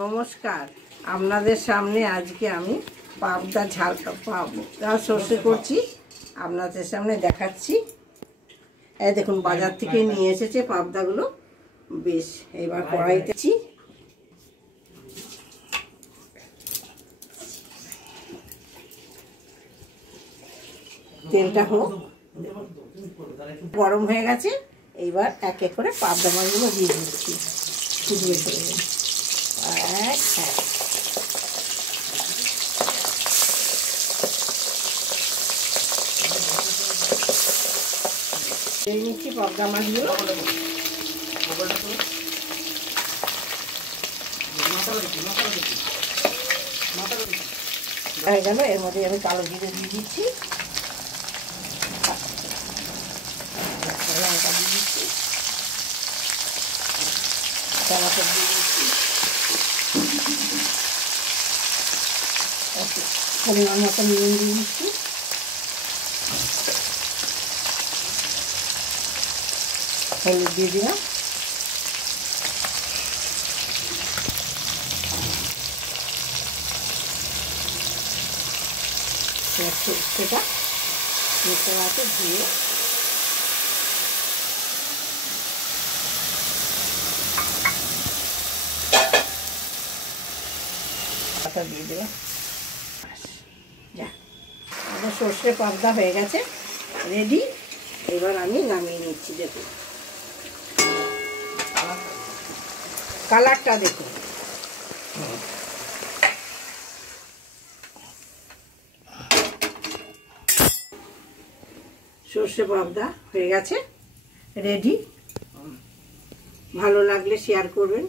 নমস্কার, আপনাদের সামনে আজকে আমি পাবদা পাবদা সর্ষে করছি। আপনাদের সামনে দেখাচ্ছি। এই দেখুন, বাজার থেকে নিয়ে এসেছে পাবদাগুলো। বেশ, এবার কড়াইতেছি। তেলটা হোক, গরম হয়ে গেছে। এইবার এক এক করে পাবদা মাছগুলো দিয়ে দিচ্ছি। ফুটবে চলে দিয়ে নিচ্ছি পাবদা মাছগুলো। হয়ে গেল, এর মধ্যে আমি কালো জিরে দিয়ে দিচ্ছি, লঙ্কা দিয়ে দিচ্ছি, টমেটো দিয়ে দিচ্ছি, পরিমাণ মতো নুন দিয়ে দিচ্ছি, হলুদ দিয়ে দিলাম, সর্ষেটা মশলাতে ধুয়ে দিয়ে দিলাম। যা, আমাদের সর্ষে পাবদা হয়ে গেছে, রেডি। এবার আমি নামিয়ে নিচ্ছি। দেখুন কালারটা, দেখুন সর্ষে পাবদা হয়ে গেছে, রেডি। ভালো লাগলে শেয়ার করবেন।